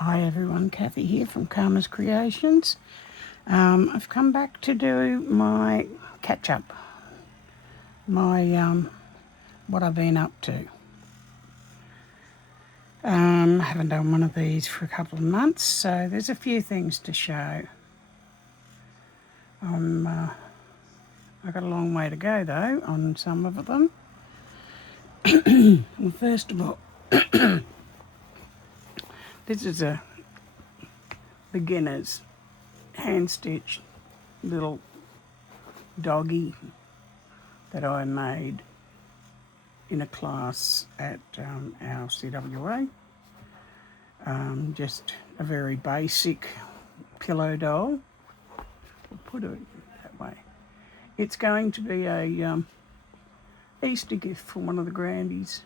Hi everyone, Kathy here from Karma's Creations. I've come back to do my catch up, my what I've been up to. I haven't done one of these for a couple of months, so there's a few things to show. I've got a long way to go though on some of them. Well, first of all, this is a beginner's hand-stitched little doggy that I made in a class at our CWA. Just a very basic pillow doll. We'll put it that way. It's going to be a Easter gift for one of the grandies.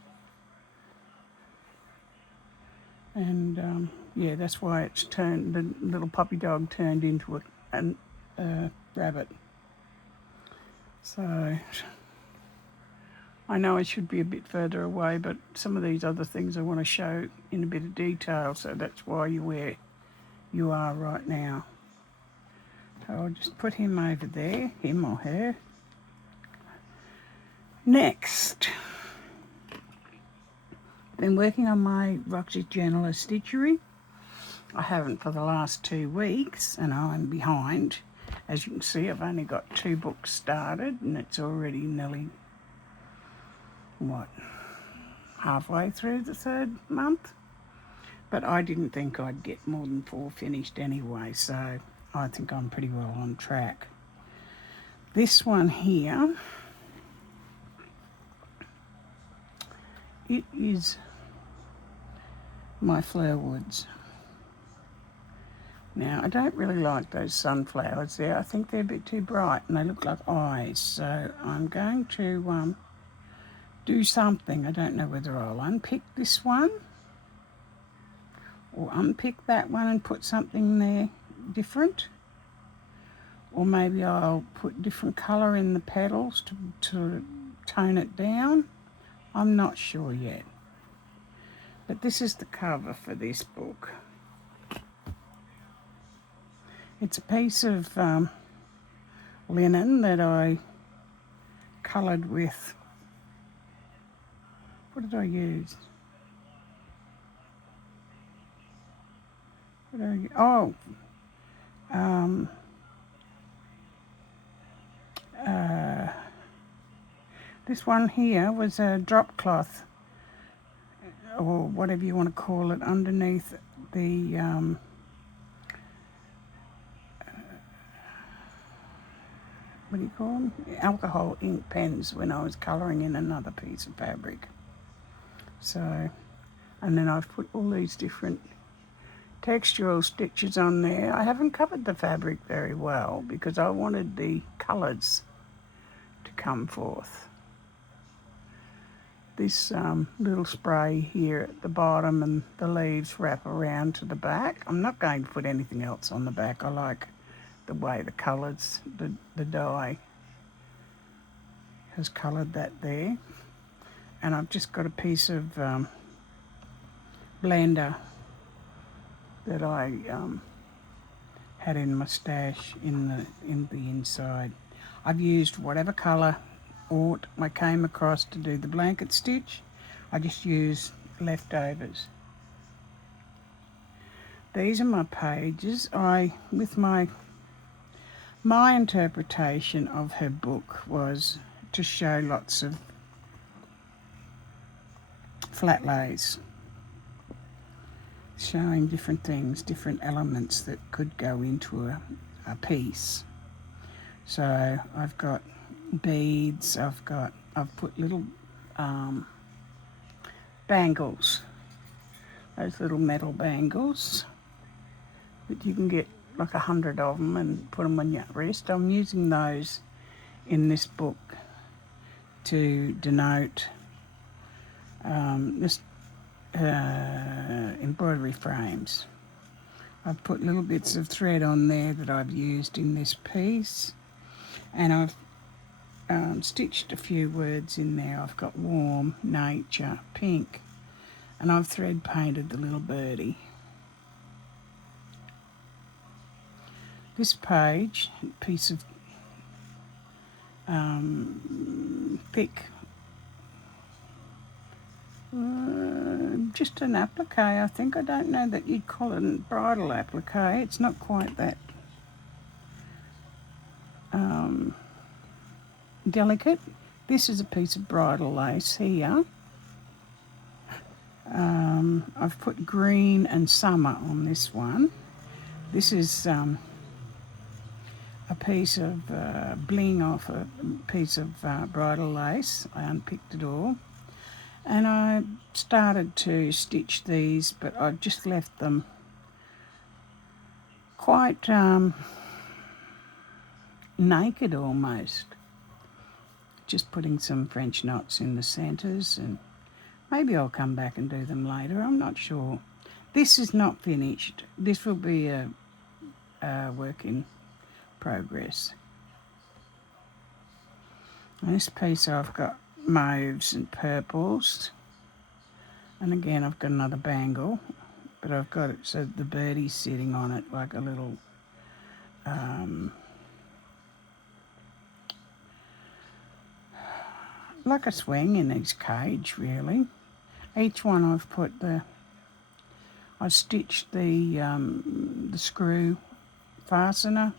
And yeah, that's why it's turned, the little puppy dog turned into a rabbit. So I know I should be a bit further away, but some of these other things I want to show in a bit of detail, so that's why you're where you are right now. So I'll just put him over there, him or her. Next, been working on my Roxy's Journal of Stitchery. I haven't for the last 2 weeks, and I'm behind. As you can see, I've only got 2 books started, and it's already nearly, halfway through the 3rd month. But I didn't think I'd get more than 4 finished anyway, so I think I'm pretty well on track. This one here, it is my Fleur woods. Now, I don't really like those sunflowers there. I think they're a bit too bright and they look like eyes. So I'm going to do something. I don't know whether I'll unpick this one or unpick that one and put something there different. Or maybe I'll put different colour in the petals to tone it down. I'm not sure yet. But this is the cover for this book. It's a piece of linen that I coloured with, what did I use? This one here was a drop cloth, or whatever you want to call it, underneath the what do you call them? Alcohol ink pens when I was colouring in another piece of fabric. So, and then I've put all these different textural stitches on there. I haven't covered the fabric very well because I wanted the colours to come forth. This little spray here at the bottom and the leaves wrap around to the back. I'm not going to put anything else on the back. I like the way the colours, the dye has coloured that there. And I've just got a piece of blender that I had in my stash in the inside. I've used whatever colour aught I came across to do the blanket stitch. I just used leftovers. These are my pages. With my interpretation of her book was to show lots of flat lays, showing different things, different elements that could go into a piece. So I've got beads, I've put little bangles, those little metal bangles that you can get like 100 of them and put them on your wrist. I'm using those in this book to denote embroidery frames. I've put little bits of thread on there that I've used in this piece, and I've stitched a few words in there. I've got warm, nature, pink, and I've thread painted the little birdie. This piece of thick, just an applique, I think. I don't know that you'd call it a bridal applique. It's not quite that delicate. This is a piece of bridal lace here. I've put green and summer on this one. This is a piece of bling off a piece of bridal lace. I unpicked it all. And I started to stitch these, but I've just left them quite naked almost. Just putting some French knots in the centres, and maybe I'll come back and do them later, I'm not sure. This is not finished. This will be a work in progress. On this piece I've got mauves and purples, and again I've got another bangle, but I've got it so the birdie's sitting on it like a little like a swing in its cage, really. Each one I've stitched the screw fastener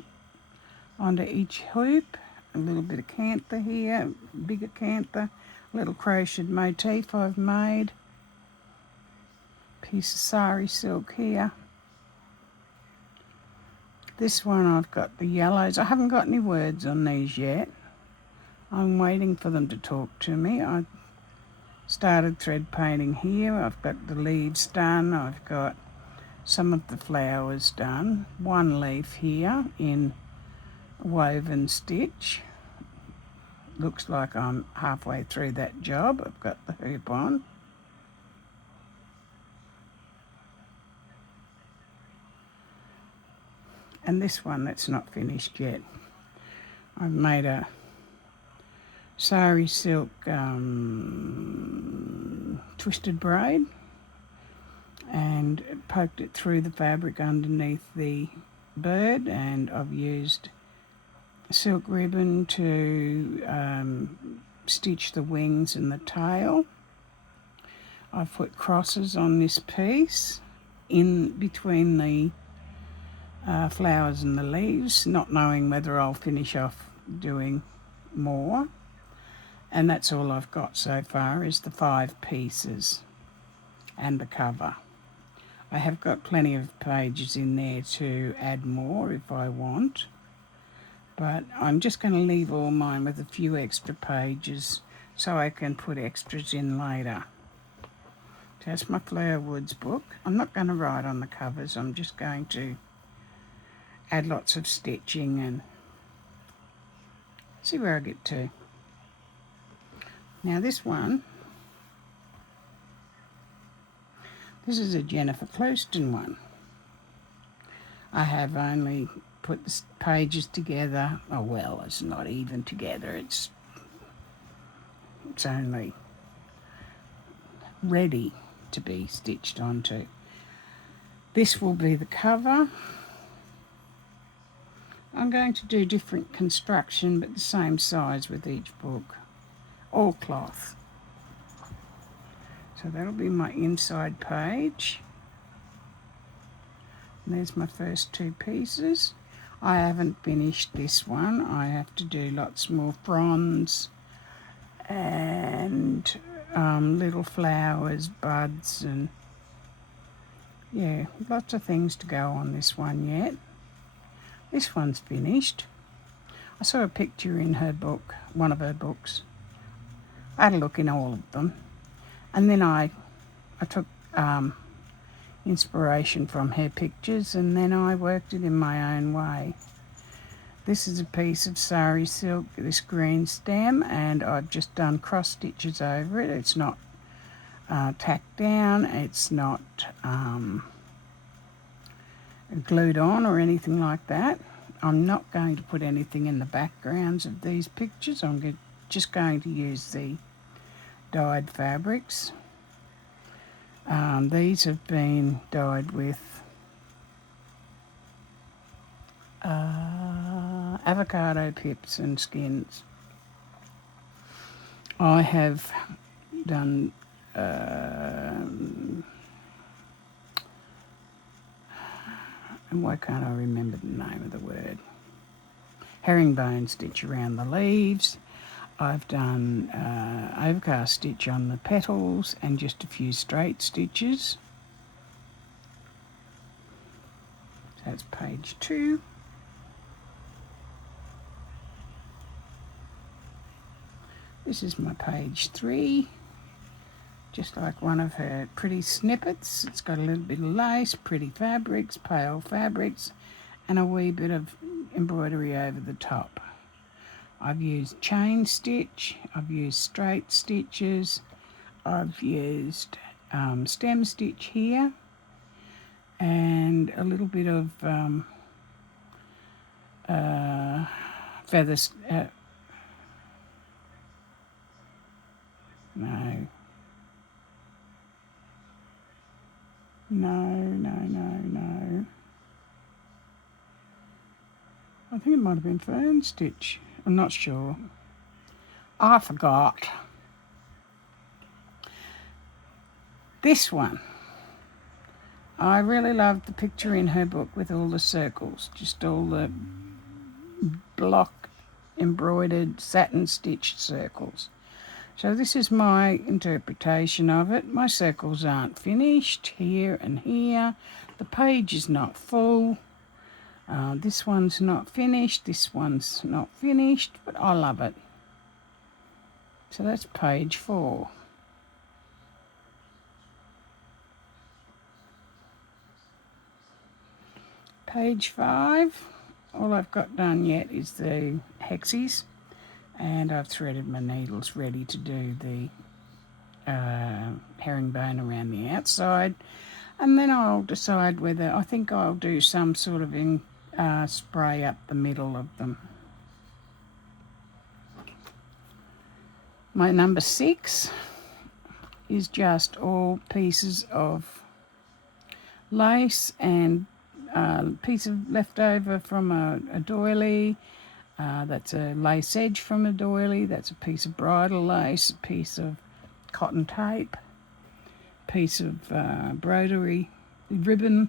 onto each hoop. A little bit of canther here, bigger canther, little crocheted motif I've made. Piece of sari silk here. This one I've got the yellows. I haven't got any words on these yet. I'm waiting for them to talk to me. I started thread painting here. I've got the leaves done. I've got some of the flowers done. One leaf here in woven stitch. Looks like I'm halfway through that job. I've got the hoop on. And this one that's not finished yet. I've made a sari silk twisted braid and poked it through the fabric underneath the bird, and I've used silk ribbon to stitch the wings and the tail. I've put crosses on this piece in between the flowers and the leaves, not knowing whether I'll finish off doing more. And that's all I've got so far is the 5 pieces and the cover. I have got plenty of pages in there to add more if I want, but I'm just going to leave all mine with a few extra pages so I can put extras in later. That's my Fleur Woods book. I'm not going to write on the covers, I'm just going to add lots of stitching and see where I get to. Now this one, this is a Jennifer Clouston one. I have only put the pages together. Oh well, it's not even together. It's only ready to be stitched onto. This will be the cover. I'm going to do different construction but the same size with each book. All cloth. So that'll be my inside page. And there's my first 2 pieces. I haven't finished this one. I have to do lots more fronds and little flowers, buds, and yeah, lots of things to go on this one yet. This one's finished. I saw a picture in her book, one of her books. I had a look in all of them, and then I took inspiration from her pictures, and then I worked it in my own way. This is a piece of sari silk, this green stem, and I've just done cross stitches over it. It's not tacked down, it's not glued on or anything like that. I'm not going to put anything in the backgrounds of these pictures. I'm just going to use the dyed fabrics. These have been dyed with avocado pips and skins. I have done and why can't I remember the name of the word? Herringbone stitch around the leaves. I've done overcast stitch on the petals and just a few straight stitches. So that's page 2. This is my page 3. Just like one of her pretty snippets. It's got a little bit of lace, pretty fabrics, pale fabrics, and a wee bit of embroidery over the top. I've used chain stitch, I've used straight stitches, I've used stem stitch here, and a little bit of feathers. No. I think it might have been fern stitch. I'm not sure. I forgot. This one. I really loved the picture in her book with all the circles, just all the block embroidered satin stitched circles. So this is my interpretation of it. My circles aren't finished here and here. The page is not full. This one's not finished. This one's not finished, but I love it. So that's page 4. Page 5. All I've got done yet is the hexies, and I've threaded my needles ready to do the herringbone around the outside, and then I'll decide whether I think I'll do some sort of spray up the middle of them. My number 6 is just all pieces of lace and a piece of leftover from a doily. That's a lace edge from a doily. That's a piece of bridal lace, a piece of cotton tape, piece of broderie ribbon,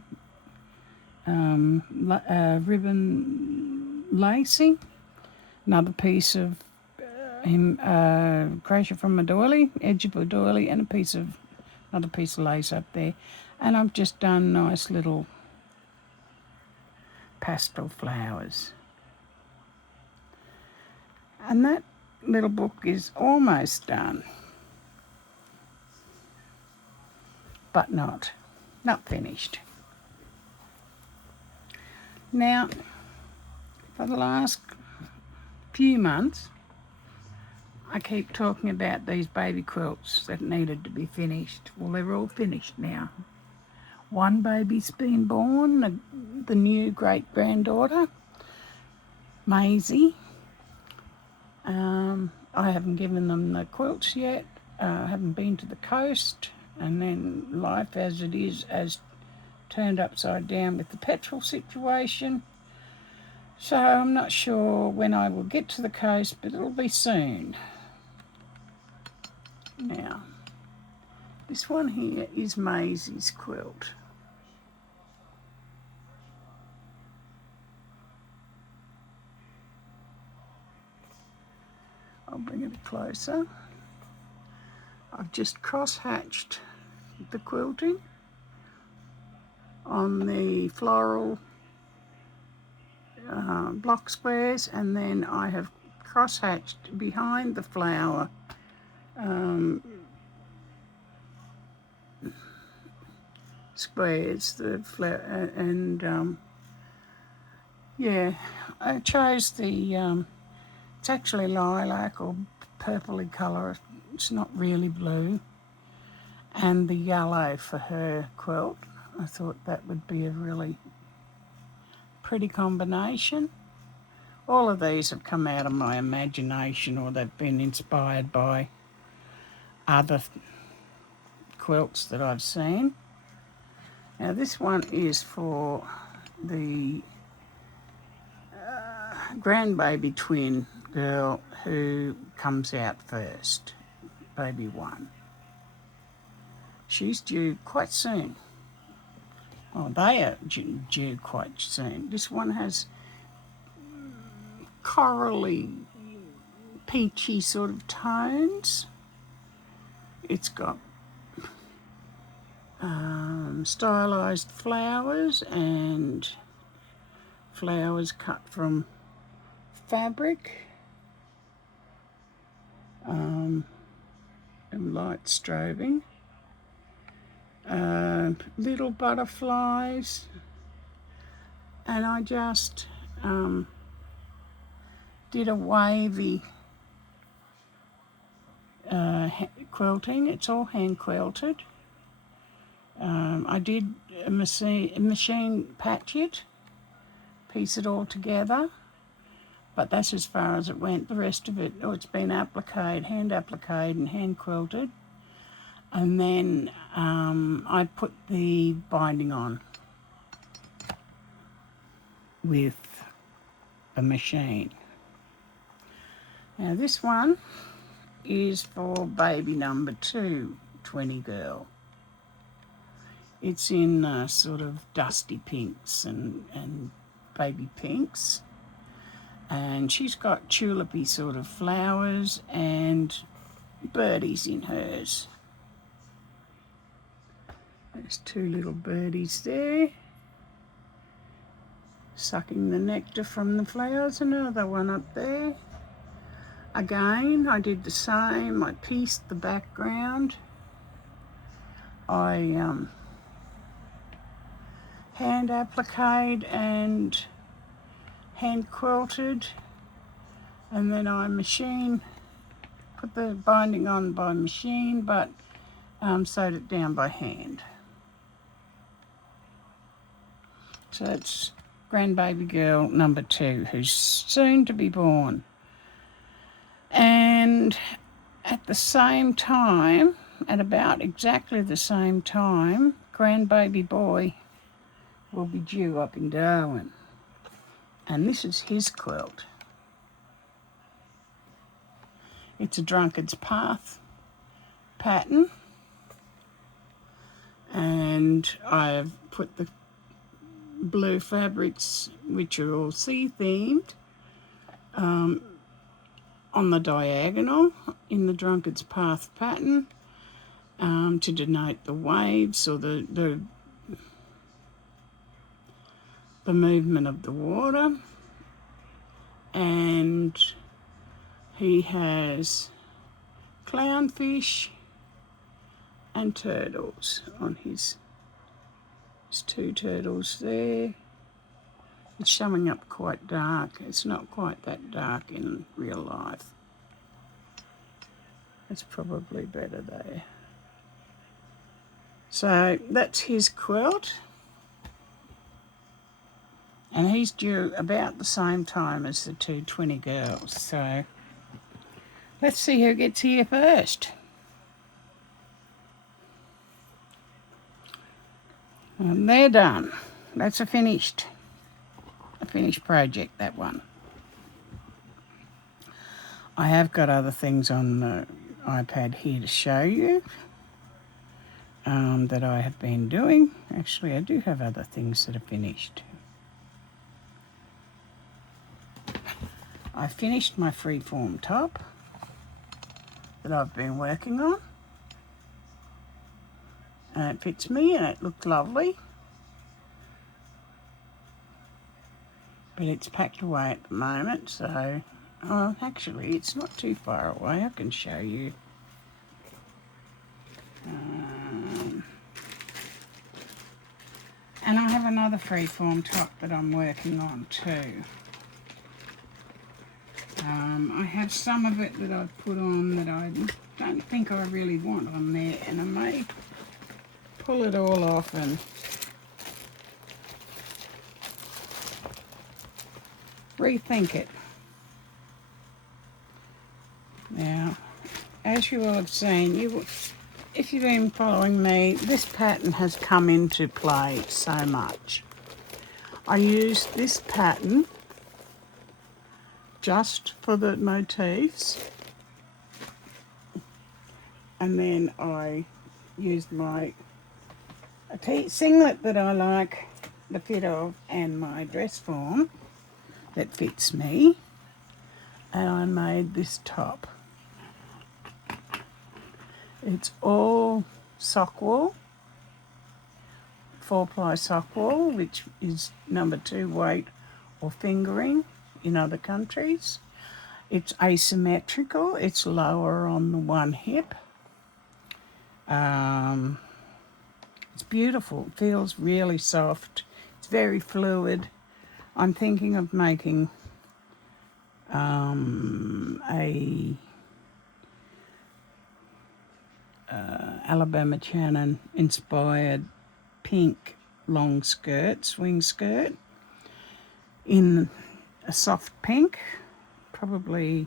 ribbon lacing, another piece of crochet from a doily, edge of a doily, and another piece of lace up there. And I've just done nice little pastel flowers. And that little book is almost done, but not finished. Now, for the last few months, I keep talking about these baby quilts that needed to be finished. Well, they're all finished now. One baby's been born, the new great-granddaughter, Maisie. I haven't given them the quilts yet. I haven't been to the coast, and then life as it is has turned upside down with the petrol situation. So I'm not sure when I will get to the coast, but it'll be soon. Now, this one here is Maisie's quilt. I'll bring it closer. I've just cross-hatched the quilting on the floral block squares, and then I have cross-hatched behind the flower squares, the flower, and yeah, I chose the it's actually lilac or purpley colour. It's not really blue. And the yellow for her quilt. I thought that would be a really pretty combination. All of these have come out of my imagination, or they've been inspired by other quilts that I've seen. Now this one is for the grandbaby twin girl who comes out first, baby one. She's due quite soon. Oh, they are due quite soon. This one has corally, peachy sort of tones. It's got stylised flowers and flowers cut from fabric, and light strobing, little butterflies, and I just did a wavy quilting. It's all hand quilted. I did a machine patch it, piece it all together, but that's as far as it went. The rest of it, it's been appliqued, hand appliqued and hand quilted, and then I put the binding on with a machine. Now this one is for baby number 2, 20 girl. It's in sort of dusty pinks and baby pinks. And she's got tulipy sort of flowers and birdies in hers. There's 2 little birdies there, sucking the nectar from the flowers. Another one up there. Again, I did the same. I pieced the background. I hand appliqued and hand quilted, and then I put the binding on by machine, but sewed it down by hand. So it's grandbaby girl number 2, who's soon to be born. And at the same time, at about exactly the same time, grandbaby boy will be due up in Darwin. And this is his quilt. It's a Drunkard's Path pattern. And I've put the blue fabrics, which are all sea themed, on the diagonal in the Drunkard's Path pattern, to denote the waves or the movement of the water. And he has clownfish and turtles on his. There's 2 turtles there. It's showing up quite dark. It's not quite that dark in real life. It's probably better there. So that's his quilt. And he's due about the same time as the 2 20 girls. So let's see who gets here first. And they're done. That's a finished project, that one. I have got other things on the iPad here to show you that I have been doing. Actually, I do have other things that are finished. I finished my freeform top that I've been working on. And it fits me and it looked lovely. But it's packed away at the moment, so actually it's not too far away. I can show you. And I have another freeform top that I'm working on too. I have some of it that I've put on that I don't think I really want on there, and I may pull it all off and rethink it. Now, as you all have seen, if you've been following me, this pattern has come into play so much. I used this pattern just for the motifs, and then I used my singlet that I like the fit of and my dress form that fits me, and I made this top. It's all sock wool, 4-ply sock wool, which is number 2 weight or fingering in other countries. It's asymmetrical, it's lower on the one hip. It's beautiful, it feels really soft, it's very fluid. I'm thinking of making a Alabama Shannon inspired pink long skirt, swing skirt, in a soft pink, probably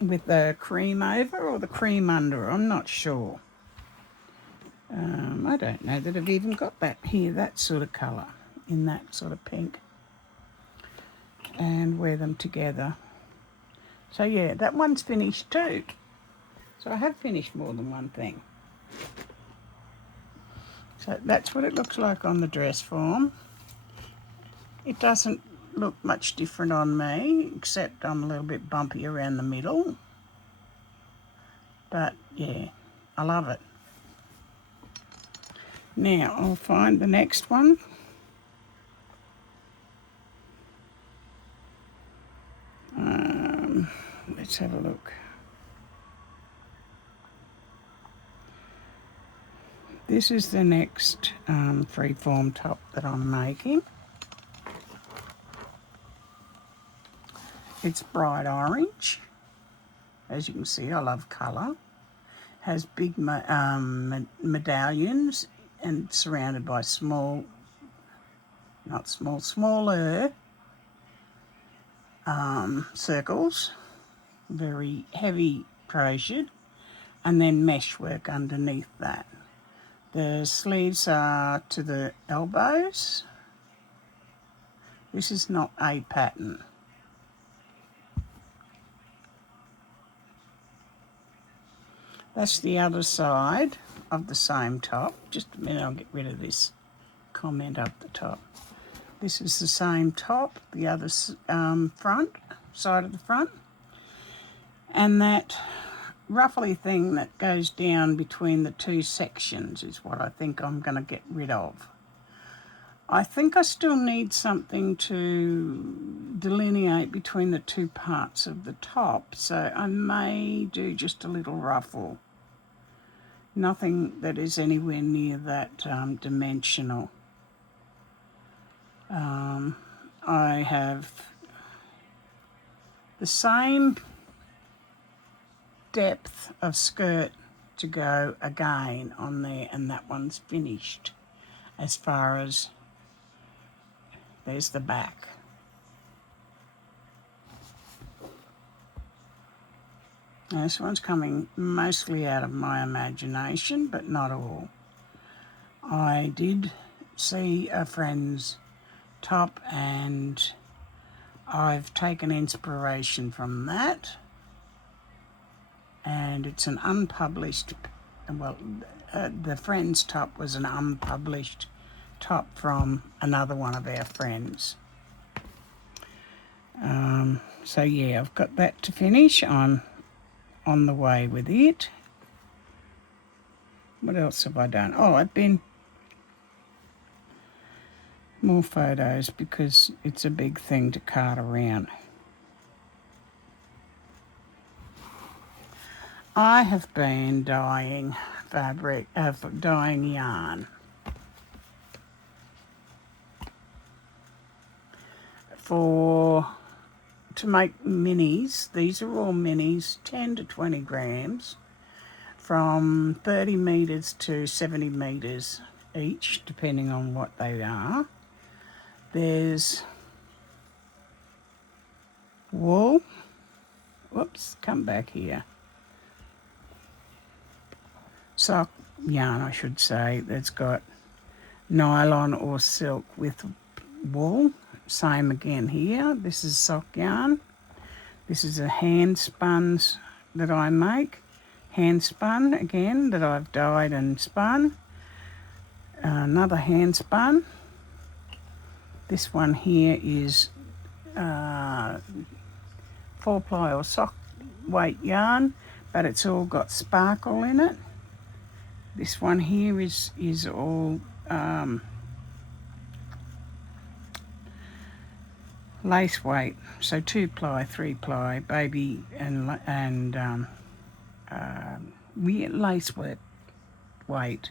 with the cream over or the cream under, I'm not sure. I don't know that I've even got that here, that sort of colour, in that sort of pink, and wear them together. So yeah, that one's finished too. So I have finished more than one thing. So that's what it looks like on the dress form. It doesn't look much different on me, except I'm a little bit bumpy around the middle. But yeah, I love it. Now I'll find the next one. Let's have a look. This is the next freeform top that I'm making. It's bright orange. As you can see, I love colour. Has big medallions and surrounded by smaller circles. Very heavy crocheted, and then meshwork underneath that. The sleeves are to the elbows. This is not a pattern. That's the other side of the same top. Just a minute, I'll get rid of this comment up the top. This is the same top, the other front, side of the front. And that ruffly thing that goes down between the two sections is what I think I'm going to get rid of. I think I still need something to delineate between the two parts of the top, so I may do just a little ruffle. Nothing that is anywhere near that dimensional. I have the same depth of skirt to go again on there, and that one's finished. As far as, there's the back. Now, this one's coming mostly out of my imagination, but not all. I did see a friend's top and I've taken inspiration from that, and it's an unpublished, well, the friend's top was an unpublished top from another one of our friends. So yeah, I've got that to finish. I'm on the way with it. What else have I done? Oh, I've been more photos because it's a big thing to cart around. I have been dyeing fabric, dyeing yarn to make minis. These are all minis, 10 to 20 grams, from 30 metres to 70 metres each, depending on what they are. There's wool. Whoops, come back here. Sock yarn, I should say, that's got nylon or silk with wool same again here. This is sock yarn. This is a hand spuns that I make. Hand spun again that I've dyed and spun. Another hand spun. This one here is 4-ply or sock weight yarn, but it's all got sparkle in it. This one here is all lace weight, so 2-ply, 3-ply, baby and lace weight.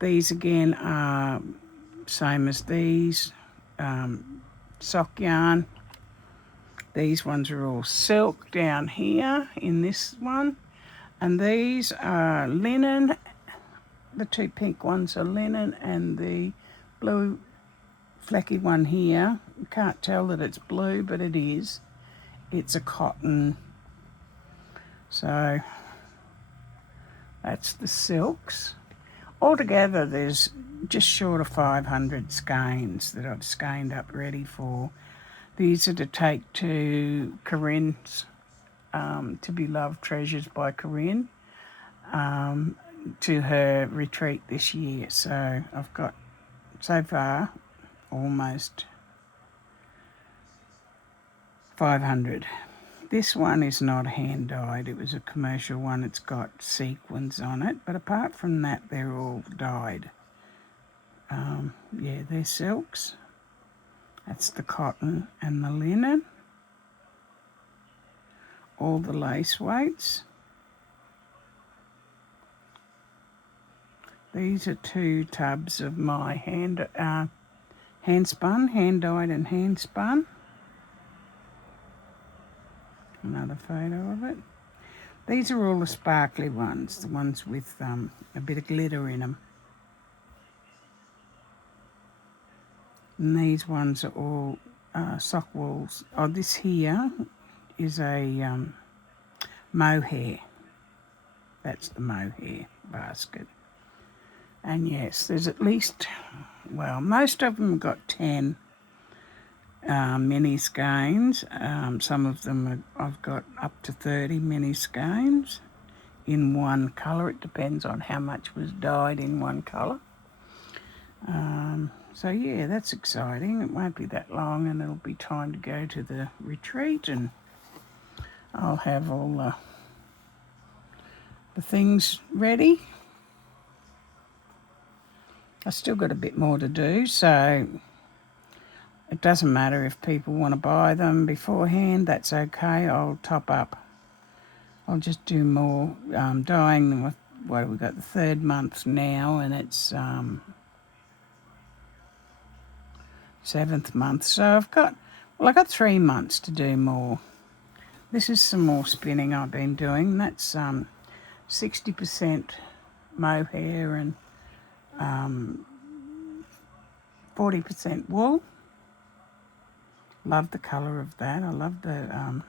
These again are same as these, sock yarn. These ones are all silk down here in this one, and these are linen. The two pink ones are linen, and the blue flecky one here, you can't tell that it's blue, but it is. It's a cotton. So that's the silks. Altogether there's just short of 500 skeins that I've skeined up ready for. These are to take to Corinne's, To Be Loved Treasures by Corinne, to her retreat this year. So I've got so far almost 500. This one is not hand dyed. It was a commercial one. It's got sequins on it, but apart from that, they're all dyed. Yeah, they're silks. That's the cotton and the linen. All the lace weights. These are 2 tubs of my hand spun, hand dyed and hand spun. Another photo of it. These are all the sparkly ones, the ones with a bit of glitter in them. And these ones are all sock wools. Oh, this here is a mohair. That's the mohair basket. And yes, there's at least, well, most of them have got 10 mini skeins. Some of them I've got up to 30 mini skeins in one colour. It depends on how much was dyed in one colour. So yeah, that's exciting. It won't be that long, and it'll be time to go to the retreat, and I'll have all the things ready. I've still got a bit more to do, so it doesn't matter if people want to buy them beforehand. That's okay. I'll top up. I'll just do more dyeing them with, what have we got, the 3rd month now, and it's 7th month. So I've got 3 months to do more. This is some more spinning I've been doing. That's 60% mohair and 40% wool. Love the colour of that. I love the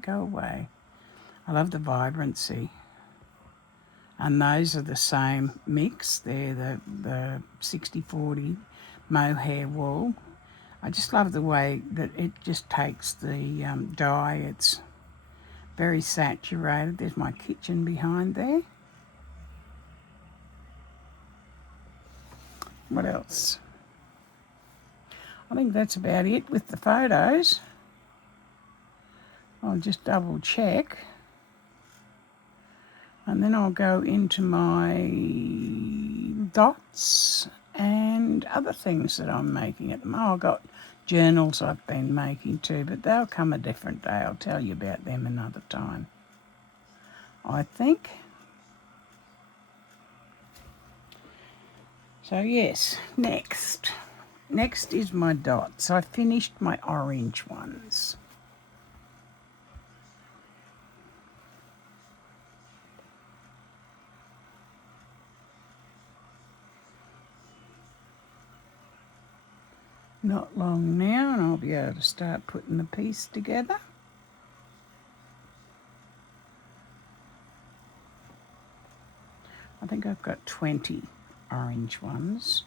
go away. I love the vibrancy. And those are the same mix. They're the 60-40 mohair wool. I just love the way that it just takes the dye. It's very saturated. There's my kitchen behind there. What else? I think that's about it with the photos. I'll just double check. And then I'll go into my dots and other things that I'm making at the moment. I've got journals I've been making too, but they'll come a different day. I'll tell you about them another time, I think. So yes, next is my dots. I finished my orange ones. Not long now, and I'll be able to start putting the piece together. I think I've got 20 orange ones.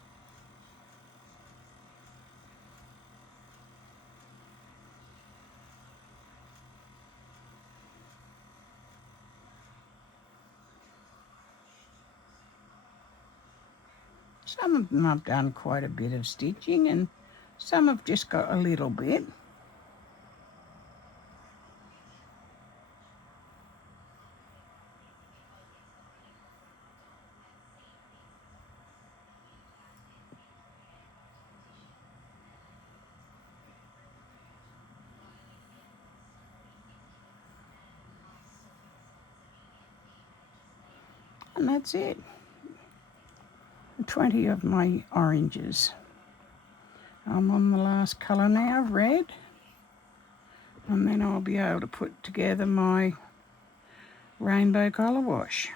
Some of them I've done quite a bit of stitching and some have just got a little bit. And that's it. 20 of my oranges. I'm on the last colour now, red. And then I'll be able to put together my rainbow colour wash.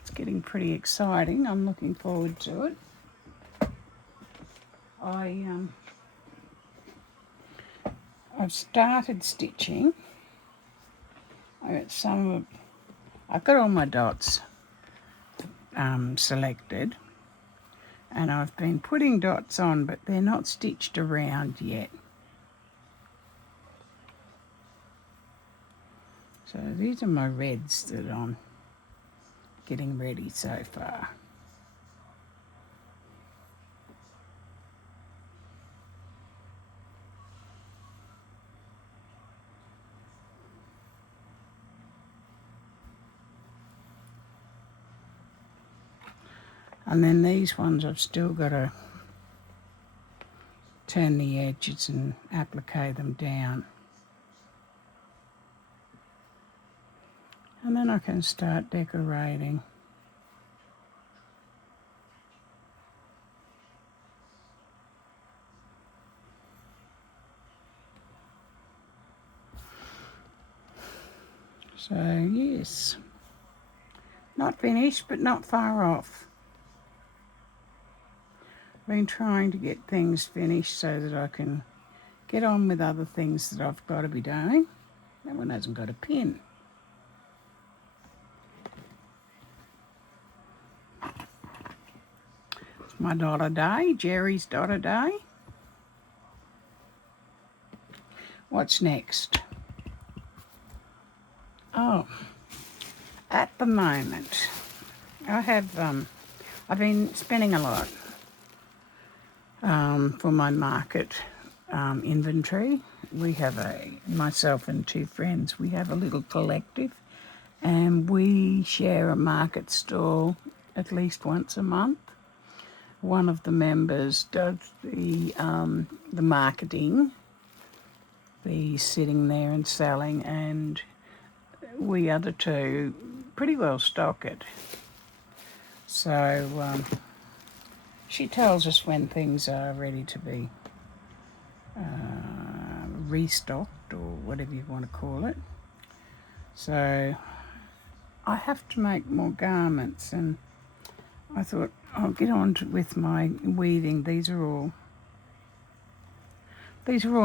It's getting pretty exciting. I'm looking forward to it. I've started stitching. I've got all my dots selected, and I've been putting dots on, but they're not stitched around yet. So these are my reds that I'm getting ready so far. And then these ones I've still got to turn the edges and applique them down. And then I can start decorating. So yes, not finished but not far off. Been trying to get things finished so that I can get on with other things that I've got to be doing. That one hasn't got a pin. It's my dot a day, Jerry's dot a day. What's next? Oh, at the moment, I've been spending a lot for my market inventory. We have myself and two friends, we have a little collective, and we share a market stall at least once a month. One of the members does the marketing, the sitting there and selling, and we other two pretty well stock it. So she tells us when things are ready to be restocked, or whatever you want to call it. So I have to make more garments, and I thought I'll get on with my weaving. These are all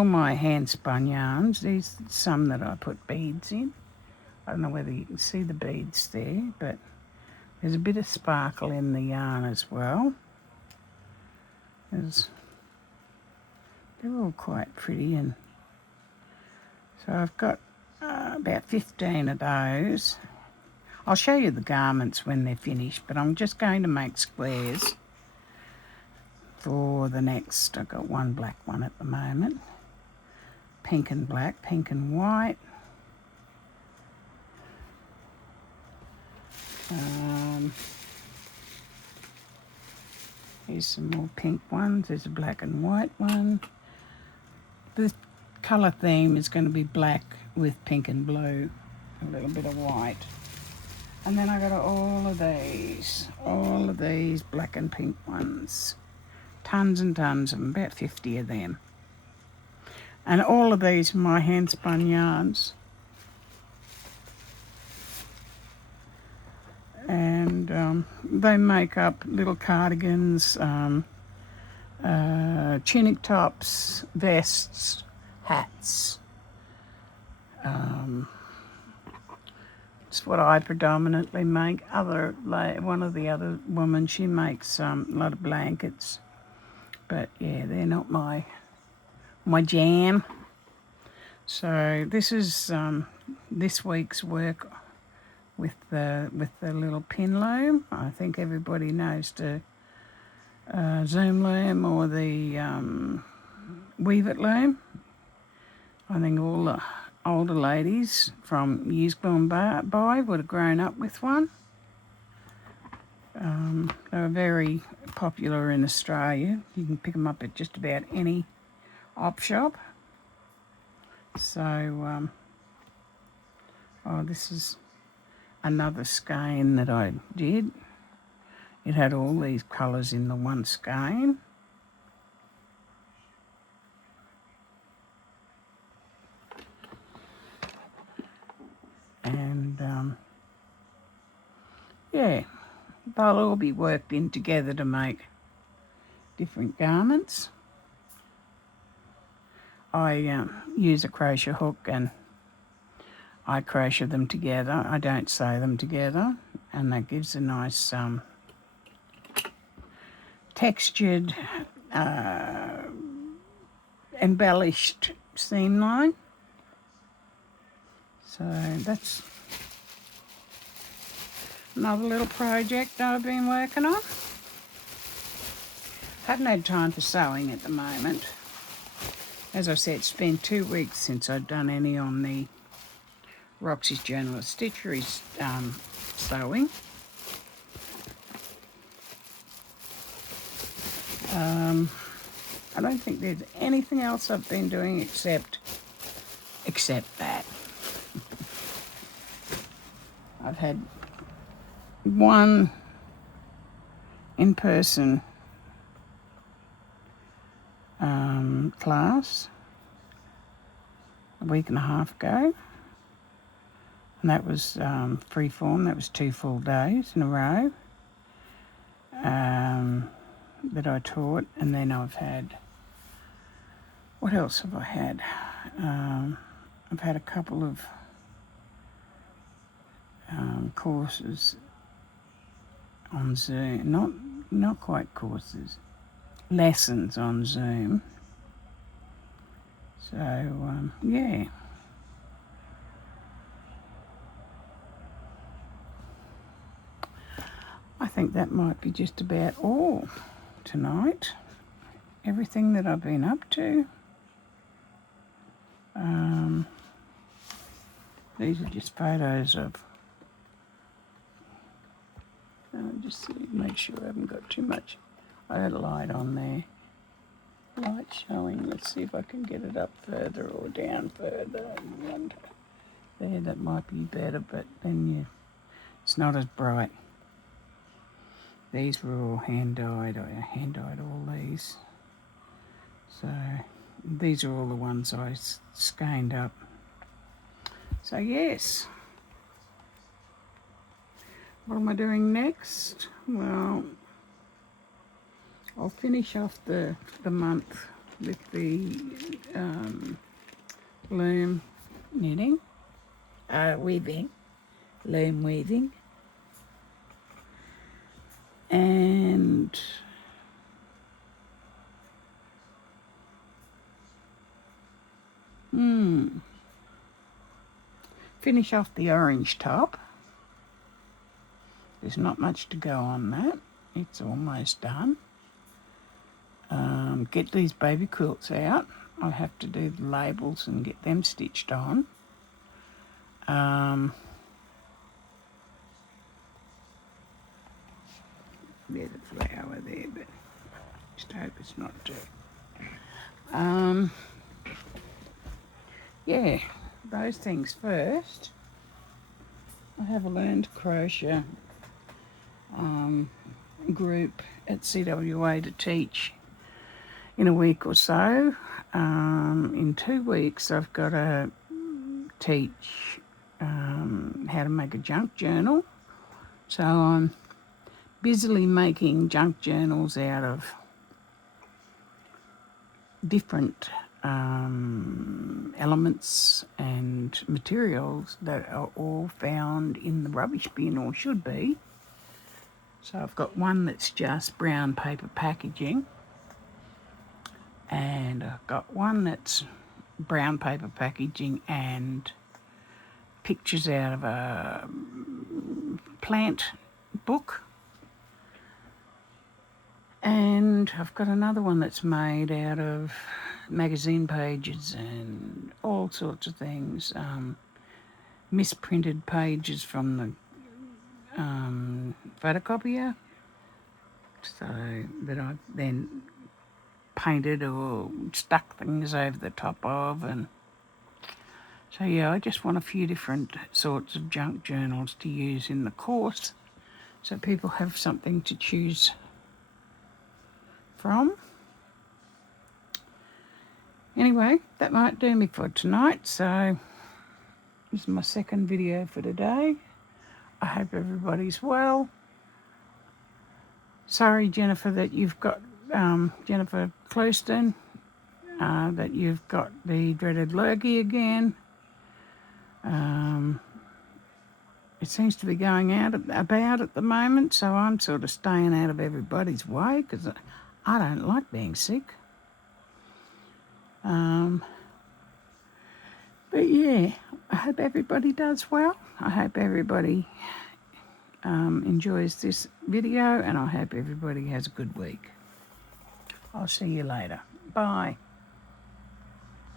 my hand spun yarns. These some that I put beads in. I don't know whether you can see the beads there, but there's a bit of sparkle in the yarn as well. They're all quite pretty, and so I've got about 15 of those. I'll show you the garments when they're finished, but I'm just going to make squares for the next. I've got one black one at the moment. Pink and black, pink and white. Here's some more pink ones. There's a black and white one. The colour theme is going to be black with pink and blue, a little bit of white. And then I got all of these black and pink ones. Tons and tons of them, about 50 of them. And all of these are my hand spun yarns. And they make up little cardigans, tunic tops, vests, hats. It's what I predominantly make. One of the other women, she makes a lot of blankets, but yeah, they're not my jam. So this is this week's work with the little pin loom. I think everybody knows the zoom loom or the weave it loom. I think all the older ladies from years gone by would have grown up with one. They were very popular in Australia. You can pick them up at just about any op shop. So, this is another skein that I did. It had all these colours in the one skein. And, yeah, they'll all be worked in together to make different garments. I use a crochet hook and I crochet them together. I don't sew them together, and that gives a nice textured, embellished seam line. So that's another little project I've been working on. Haven't had time for sewing at the moment. As I said, it's been 2 weeks since I've done any on the Roxy's Journal of Stitchery's sewing. I don't think there's anything else I've been doing except that. I've had one in-person class a week and a half ago, and that was freeform. That was 2 full days in a row that I taught. And then I've had, what else have I had? I've had a couple of courses on Zoom, not quite courses, lessons on Zoom. So, yeah. I think that might be just about all tonight. Everything that I've been up to. These are just photos of, just see, make sure I haven't got too much. I had a light on there. Light showing. Let's see if I can get it up further or down further. And there, that might be better, but then it's not as bright. These were all hand-dyed. I hand-dyed all these. So these are all the ones I skeined up. So yes. What am I doing next? Well, I'll finish off the month with the loom knitting, weaving, loom weaving. And finish off the orange top. There's not much to go on that. It's almost done. Get these baby quilts out. I'll have to do the labels and get them stitched on. There's a flower there, but just hope it's not too. Yeah, those things first. I have a learned crochet group at CWA to teach in a week or so. In 2 weeks, I've got to teach how to make a junk journal. So I'm busily making junk journals out of different elements and materials that are all found in the rubbish bin, or should be. So I've got one that's just brown paper packaging, and I've got one that's brown paper packaging and pictures out of a plant book. And I've got another one that's made out of magazine pages and all sorts of things. Misprinted pages from the photocopier, so that I then painted or stuck things over the top of. And so yeah, I just want a few different sorts of junk journals to use in the course, so people have something to choose from. Anyway, that might do me for tonight. So this is my second video for today. I hope everybody's well. Sorry, Jennifer, that you've got, Jennifer Clouston, that you've got the dreaded lurgy again. It seems to be going about at the moment, so I'm sort of staying out of everybody's way because I don't like being sick. But yeah, I hope everybody does well. I hope everybody enjoys this video, and I hope everybody has a good week. I'll see you later. Bye.